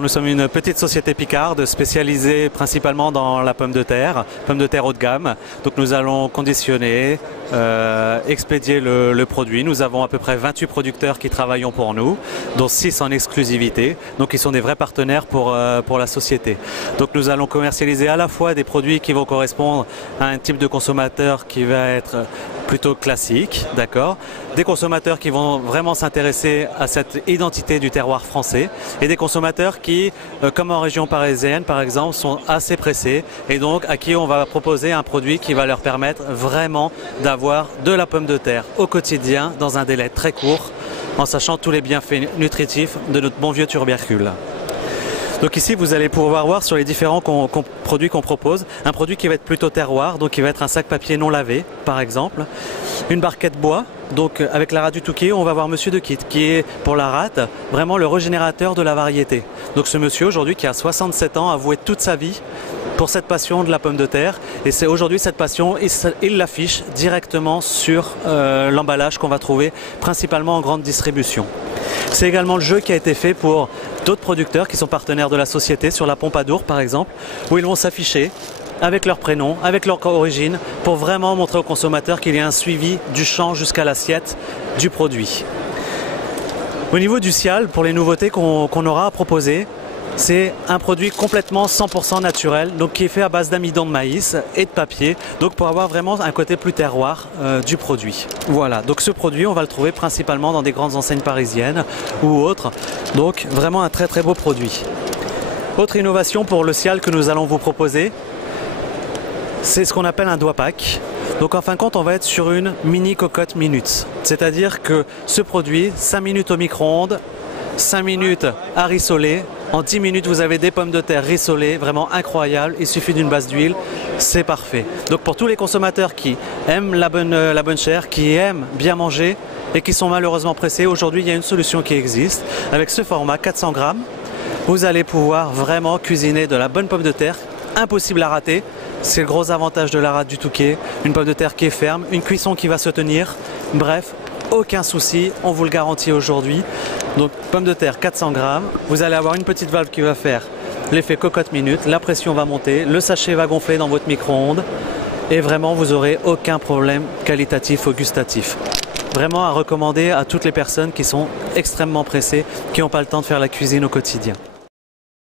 Nous sommes une petite société picarde spécialisée principalement dans la pomme de terre haut de gamme. Donc nous allons conditionner, expédier le produit. Nous avons à peu près 28 producteurs qui travaillent pour nous, dont 6 en exclusivité. Donc ils sont des vrais partenaires pour la société. Donc nous allons commercialiser à la fois des produits qui vont correspondre à un type de consommateur qui va être plutôt classique, d'accord, des consommateurs qui vont vraiment s'intéresser à cette identité du terroir français et des consommateurs qui, comme en région parisienne par exemple, sont assez pressés et donc à qui on va proposer un produit qui va leur permettre vraiment d'avoir de la pomme de terre au quotidien dans un délai très court en sachant tous les bienfaits nutritifs de notre bon vieux tubercule. Donc ici vous allez pouvoir voir sur les différents produits qu'on propose, un produit qui va être plutôt terroir, donc qui va être un sac papier non lavé par exemple, une barquette bois, donc avec la rate du Touquet on va voir Monsieur de Quitte qui est pour la rate vraiment le régénérateur de la variété. Donc ce monsieur aujourd'hui qui a 67 ans a voué toute sa vie pour cette passion de la pomme de terre et c'est aujourd'hui cette passion, il l'affiche directement sur l'emballage qu'on va trouver principalement en grande distribution. C'est également le jeu qui a été fait pour d'autres producteurs qui sont partenaires de la société sur la Pompadour par exemple, où ils vont s'afficher avec leur prénom, avec leur origine, pour vraiment montrer aux consommateurs qu'il y a un suivi du champ jusqu'à l'assiette du produit. Au niveau du Cial, pour les nouveautés qu'on aura à proposer, c'est un produit complètement 100% naturel, donc qui est fait à base d'amidon de maïs et de papier, donc pour avoir vraiment un côté plus terroir du produit. Voilà, donc ce produit, on va le trouver principalement dans des grandes enseignes parisiennes ou autres, donc vraiment un très très beau produit. Autre innovation pour le Cial que nous allons vous proposer, c'est ce qu'on appelle un doigt pack. Donc en fin de compte, on va être sur une mini cocotte minutes, c'est-à-dire que ce produit, 5 minutes au micro-ondes, 5 minutes à rissoler. En 10 minutes, vous avez des pommes de terre rissolées, vraiment incroyables. Il suffit d'une base d'huile, c'est parfait. Donc pour tous les consommateurs qui aiment la bonne chair, qui aiment bien manger et qui sont malheureusement pressés, aujourd'hui il y a une solution qui existe. Avec ce format 400 grammes, vous allez pouvoir vraiment cuisiner de la bonne pomme de terre, impossible à rater. C'est le gros avantage de la rate du Touquet, une pomme de terre qui est ferme, une cuisson qui va se tenir, bref, aucun souci, on vous le garantit aujourd'hui. Donc pomme de terre 400 grammes, vous allez avoir une petite valve qui va faire l'effet cocotte minute, la pression va monter, le sachet va gonfler dans votre micro-ondes et vraiment vous n'aurez aucun problème qualitatif ou gustatif. Vraiment à recommander à toutes les personnes qui sont extrêmement pressées, qui n'ont pas le temps de faire la cuisine au quotidien.